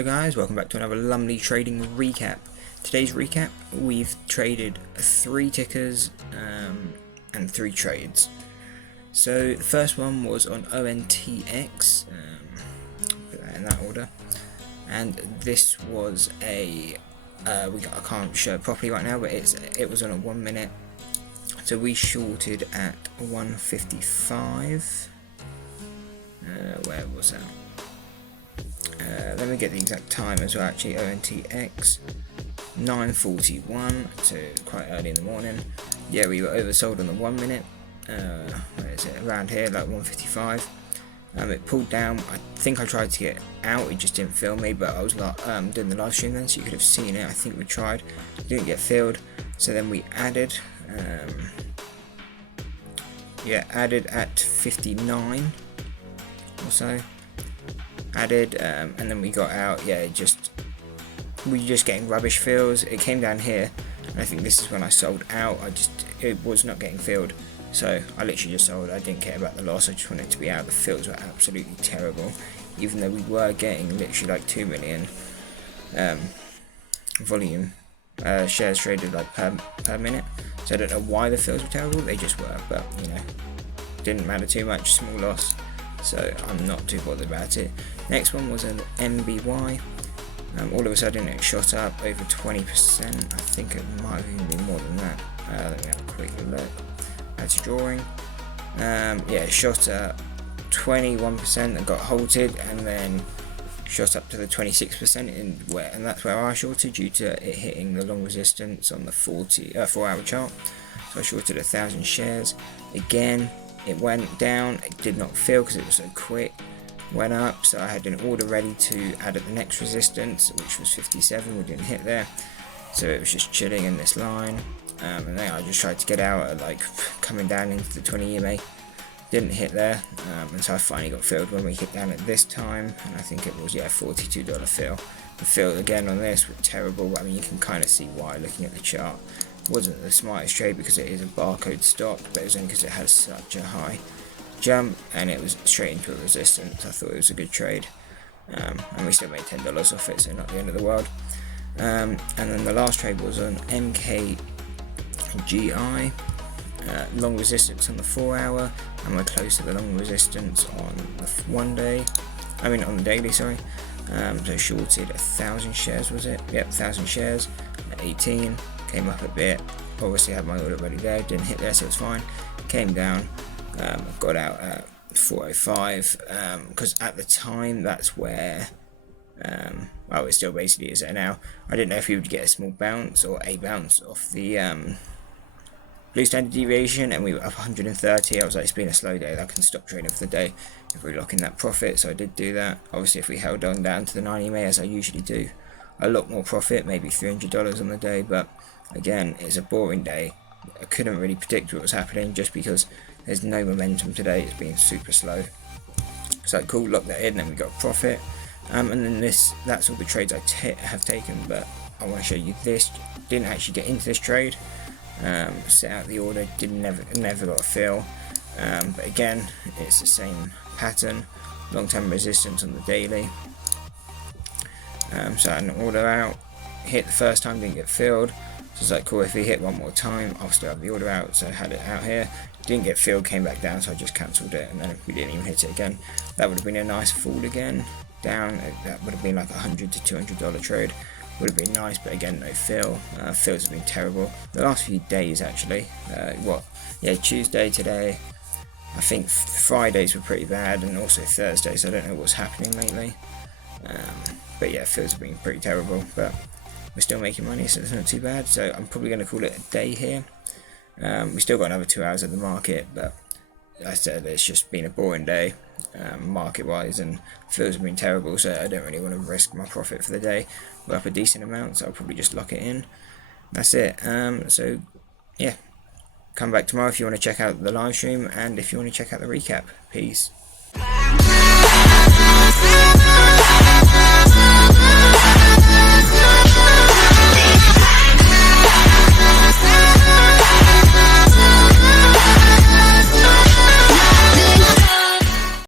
Hello guys, welcome back to another Lumley trading recap. Today's recap, we've traded 3 tickers and 3 trades. So the first one was on ONTX, put that in that order, and this was a I can't show it properly right now, but it was on a 1 minute. So we shorted at 155. Where was that? Let me get the exact time as well. Actually, ONTX 9:41, so quite early in the morning. Yeah, we were oversold on the 1 minute. Where is it? Around here, like 155. It pulled down. I think I tried to get out. It just didn't feel me, but I was doing the live stream then, so you could have seen it. I think we tried. Didn't get filled. So then we added. Added at 59 or so. Added, and then we got out. Yeah, we were just getting rubbish fills. It came down here, and I think this is when I sold out. It was not getting filled, so I literally just sold. I didn't care about the loss. I just wanted it to be out. The fills were absolutely terrible, even though we were getting literally like 2 million volume shares traded like per minute. So I don't know why the fills were terrible. They just were, but you know, didn't matter too much. Small loss, so I'm not too bothered about it. Next one was an MBY. All of a sudden it shot up over 20%. I think it might have even been more than that. Let me have a quick look. That's a drawing. It shot up 21% and got halted, and then shot up to the 26% and that's where I shorted due to it hitting the long resistance on the 4-hour chart. So I shorted 1,000 shares. Again, it went down. It did not fill because it was so quick. Went up, so I had an order ready to add at the next resistance, which was 57. We didn't hit there, so it was just chilling in this line. And then I just tried to get out at like coming down into the 20 EMA. Didn't hit there, and so I finally got filled when we hit down at this time, and I think it was $42 fill. The fill again on this was terrible. I mean, you can kind of see why looking at the chart. It wasn't the smartest trade because it is a barcode stock, but it was only because it has such a high jump and it was straight into a resistance. I thought it was a good trade, and we still made $10 off it, so not the end of the world. And then the last trade was on MKGI. Long resistance on the 4-hour, and we're close to the long resistance on the on the daily, sorry. So shorted 1,000 shares, was it? Yep, 1,000 shares at 18. Came up a bit. Obviously had my order ready there. Didn't hit there, so it's fine. Came down. Got out at 405 because at the time that's where it still basically is there now. I didn't know if you would get a small bounce or a bounce off the blue standard deviation, and we were up 130. I was like, it's been a slow day, I can stop trading for the day if we lock in that profit, so I did do that. Obviously if we held on down to the 90 EMA as I usually do, a lot more profit, maybe $300 on the day, but again, it's a boring day. I couldn't really predict what was happening just because there's no momentum today. It's been super slow. So cool, lock that in, then we got a profit. And then that's all the trades I have taken, but I want to show you this. Didn't actually get into this trade. Set out the order, never got a fill. But again, it's the same pattern. Long-term resistance on the daily. So I had an order out, hit the first time, didn't get filled. So it's like, cool, if we hit one more time, I'll still have the order out. So I had it out here, didn't get filled, came back down, so I just cancelled it, and then we didn't even hit it again. That would have been a nice fall again, down. That would have been like $100 to $200 trade. Would have been nice, but again, no fill. Fills have been terrible the last few days, actually. Tuesday today. I think Fridays were pretty bad, and also Thursday, so I don't know what's happening lately. But yeah, fills have been pretty terrible, but we're still making money, so it's not too bad. So I'm probably going to call it a day here. We still got another 2 hours of the market, but I said it's just been a boring day market wise, and fills have been terrible, so I don't really want to risk my profit for the day. We're up a decent amount, so I'll probably just lock it in. That's it. So yeah, come back tomorrow if you want to check out the live stream, and if you want to check out the recap. Peace.